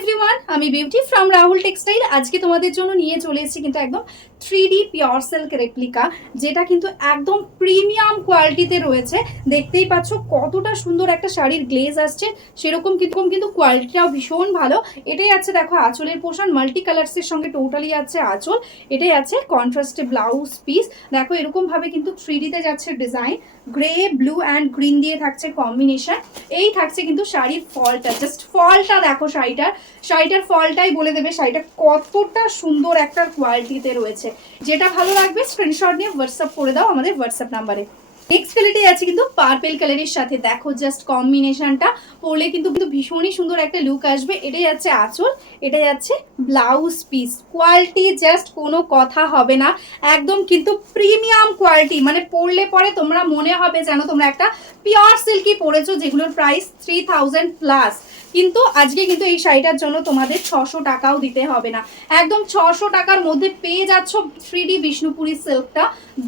Everyone, আমি beauty from Rahul textile. আজকে তোমাদের জন্য নিয়ে চলে এসেছি কিন্তু একদম 3D পিওর সিল্ক রেপ্লিকা, যেটা কিন্তু একদম প্রিমিয়াম কোয়ালিটিতে রয়েছে। দেখতেই পাচ্ছ কতটা সুন্দর একটা শাড়ির গ্লেজ আসছে, সেরকম কিন্তু কোয়ালিটিটাও ভীষণ ভালো। এটাই আছে দেখো আঁচলের পোর্শন, মাল্টি কালার্সের সঙ্গে টোটালি আছে আঁচল। এটাই আছে কন্ট্রাস্টে ব্লাউজ পিস। দেখো এরকম ভাবে কিন্তু 3Dতে যাচ্ছে design, grey blue and green দিয়ে থাকছে কম্বিনেশন। এই থাকছে কিন্তু শাড়ির ফলটা, জাস্ট ফলটা দেখো, শাড়িটার ফলটাই বলে দেবে শাড়িটা কতটা সুন্দর একটা কোয়ালিটিতে রয়েছে। যেটা ভালো লাগবে স্ক্রিনশট নিয়ে হোয়াটসঅ্যাপ করে দাও আমাদের হোয়াটসঅ্যাপ নাম্বারে। নেক্সট কালারটি আছে কিন্তু পার্পেল কালারের সাথে, দেখো জাস্ট কম্বিনেশনটা পরলে কিন্তু ভীষণই সুন্দর একটা লুক আসবে। এটাই যাচ্ছে আঁচল, এটাই যাচ্ছে ব্লাউজ পিস। কোয়ালিটি জাস্ট কোনো কথা হবে না, একদম কিন্তু প্রিমিয়াম কোয়ালিটি, মানে পরলে পরে তোমরা মনে হবে যেন তোমরা একটা পিওর সিল্কি পরেছো, যেগুলোর প্রাইস 3000 প্লাস। কিন্তু আজকে কিন্তু এই শাড়িটার জন্য তোমাদের 600 টাকাও দিতে হবে না, একদম 600 টাকার মধ্যে পেয়ে যাচ্ছ 3D বিষ্ণুপুরি সিল্কটা।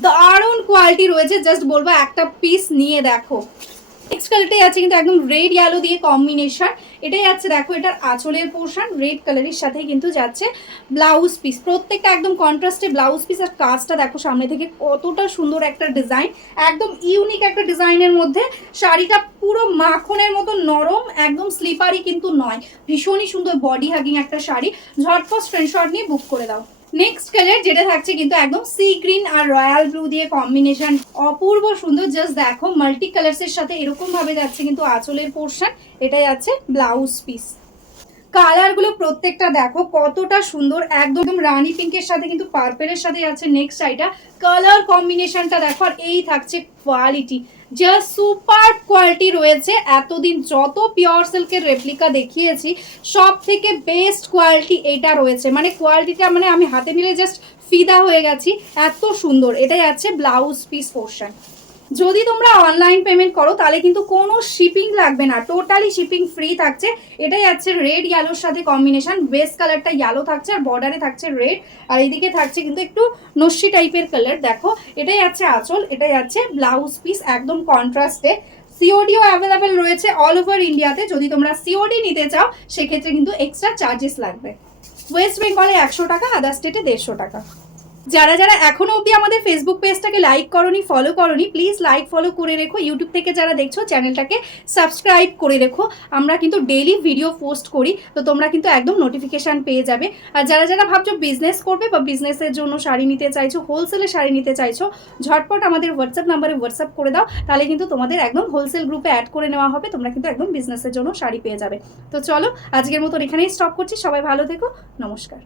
দারুণ কোয়ালিটি রয়েছে, জাস্ট বলবো একটা পিস নিয়ে দেখো। নেক্সট কালারটাই আছে কিন্তু একদম রেড ইয়েলো দিয়ে কম্বিনেশন। এটাই আছে দেখো, এটার আঁচলের পোর্শন রেড কালারের সাথে কিন্তু যাচ্ছে ব্লাউজ পিস, প্রত্যেকটা একদম কন্ট্রাস্টে ব্লাউজ পিস। আর কাজটা দেখো সামনে থেকে কতটা সুন্দর একটা ডিজাইন, একদম ইউনিক একটা ডিজাইনের মধ্যে। শাড়িটা পুরো মাখনের মতো নরম, একদম স্লিপারি কিন্তু নয়, ভীষণই সুন্দর বডি হাগিং একটা শাড়ি। ঝটপট স্ক্রিনশট নিয়ে বুক করে দাও। নেক্সট কালার যেটা থাকছে কিন্তু একদম সি গ্রিন আর রয়্যাল ব্লু দিয়ে কম্বিনেশন, অপূর্ব সুন্দর। জাস্ট দেখো মাল্টি কালার্সের সাথে এরকম ভাবে যাচ্ছে কিন্তু আঁচলের পোর্শন, এটাই আছে ব্লাউজ পিস। কালারগুলো প্রত্যেকটা দেখো কতটা সুন্দর, একদম রানি পিঙ্কের সাথে কিন্তু পার্পেলের সাথে আছে নেক্সট শাড়িটা। কালার কম্বিনেশনটা দেখো, আর এই থাকছে কোয়ালিটি, জাস্ট সুপার কোয়ালিটি রয়েছে। এতদিন যত পিওর সিল্কের রেপ্লিকা দেখিয়েছি সব থেকে বেস্ট কোয়ালিটি এটা রয়েছে, মানে কোয়ালিটিটা মানে আমি হাতে নিলে জাস্ট ফিদা হয়ে গেছি, এত সুন্দর। এটাই আছে ব্লাউজ পিস পোর্শন। যদি তোমরা অনলাইন পেমেন্ট করো তাহলে কিন্তু কোনো শিপিং লাগবে না, টোটালি শিপিং ফ্রি থাকছে। এটাই আছে রেড ইয়েলোর সাথে কম্বিনেশন, বেস কালারটা ইয়েলো থাকছে আর বর্ডারে থাকছে রেড, আর এইদিকে থাকছে কিন্তু একটু নস্যি টাইপের কালার। দেখো এটাই আছে আঁচল, এটাই আছে ব্লাউজ পিস, একদম কন্ট্রাস্টে। সিওডিও অ্যাভেলেবেল রয়েছে অল ওভার ইন্ডিয়াতে। যদি তোমরা সিওডি নিতে চাও সেক্ষেত্রে কিন্তু এক্সট্রা চার্জেস লাগবে। ওয়েস্ট বেঙ্গলে 100 টাকা, আদার স্টেটে 150 টাকা। যারা যারা এখনো অবধি আমাদের ফেসবুক পেজটাকে লাইক করনি, ফলো করনি, প্লিজ লাইক ফলো করে রেখো। ইউটিউব থেকে যারা দেখছো চ্যানেলটাকে সাবস্ক্রাইব করে রেখো। আমরা কিন্তু ডেইলি ভিডিও পোস্ট করি, তো তোমরা কিন্তু একদম নোটিফিকেশান পেয়ে যাবে। আর যারা যারা ভাবছো বিজনেস করবে বা বিজনেসের জন্য শাড়ি নিতে চাইছো, হোলসেলে শাড়ি নিতে চাইছো, ঝটপট আমাদের হোয়াটসঅ্যাপ নাম্বারে হোয়াটসঅ্যাপ করে দাও, তাহলে কিন্তু তোমাদের একদম হোলসেল গ্রুপে অ্যাড করে নেওয়া হবে। তোমরা কিন্তু একদম বিজনেসের জন্য শাড়ি পেয়ে যাবে। তো চলো আজকের মতন এখানেই স্টপ করছি, সবাই ভালো থেকো, নমস্কার।